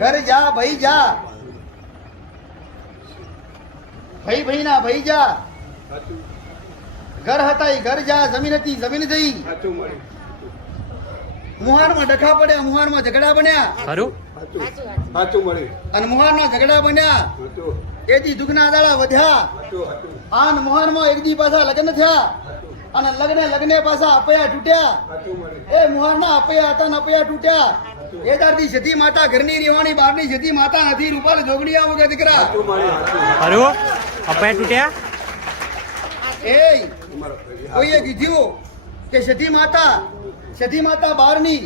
ઘર જા ભાઈ જા, ભાઈ ભાઈ ના ભાઈ જા, ઘર હતા એ ઘર જા, જમીન હતી જમીન જઈ, મુહારમાં ડખા પડ્યા, મુહારમાં ઝઘડા બન્યા, ખરું અને મુહારના ઝઘડા બન્યા એથી દુઃખના દાડા વધ્યા, આન મુહારમાં એક દી પાછા લગ્ન થયા, અને લગ્ને પાછા અપયા તૂટ્યા, એ મુહારના અપયા હતા ને અપયા તૂટ્યા, એ દારથી સતી માતા ઘરની રહેવાની, બહારની સતી માતા નથી, રૂપાલ જોગડિયા વગર દીકરા. ખરું અપાય તૂટ્યા. એ કોઈએ કીધું કે સતી માતા બહારની,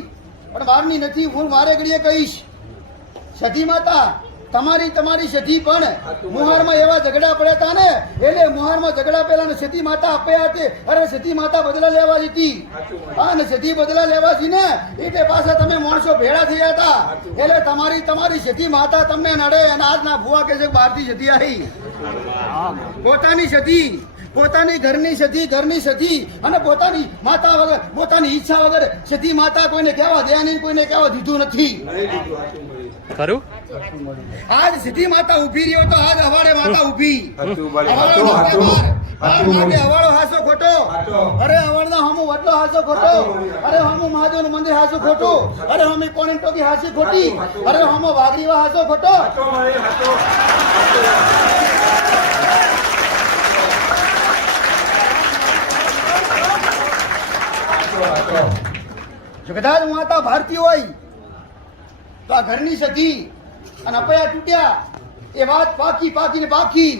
પણ બહારની નથી. હું મારે ઘડીએ કહીશ, સતી માતા તમારી સતી પણ મુહારમાં એવા ઝઘડા પડ્યા હતા ને, એટલે મુહારમાં ઝઘડા પેલા ને સતી માતા અપયા હતી. અરે સતી માતા બદલા લેવા હતી, અને સતી બદલા લેવા છે ને એટલે પાછા તમે માણસો ભેળા થયા હતા, એટલે તમારી સતી માતા તમને નડે. અને આજના ભુવા કે છે બહારથી સતી આવી, પોતાની સતી, પોતાની ઘરની સતી, અને પોતાની માતા વગર, પોતાની ઈચ્છા વગર સતી માતા કોઈને કહેવા દે નહીં, કોઈને કહેવા દીધું નથી. ખરું આજ સતી માતા ઉભી રહ્યો તો આજ અવાડે માતા ઉભી. અવાડો હાસો ખોટો, અરે અવાડના હમુ વડલો હાસો ખોટો, અરે હમુ મહાદેવ નું મંદિર હાસો ખોટું, અરે હમી કોણી ટોકી હાસી ખોટી, અરે હમો વાઘરીવા હાસો ખોટો. જો કદાચ માતા ભારતી હોય તો આ ઘરની સતી અને અપયા તૂટ્યા એ વાત પાકી ને પાકી.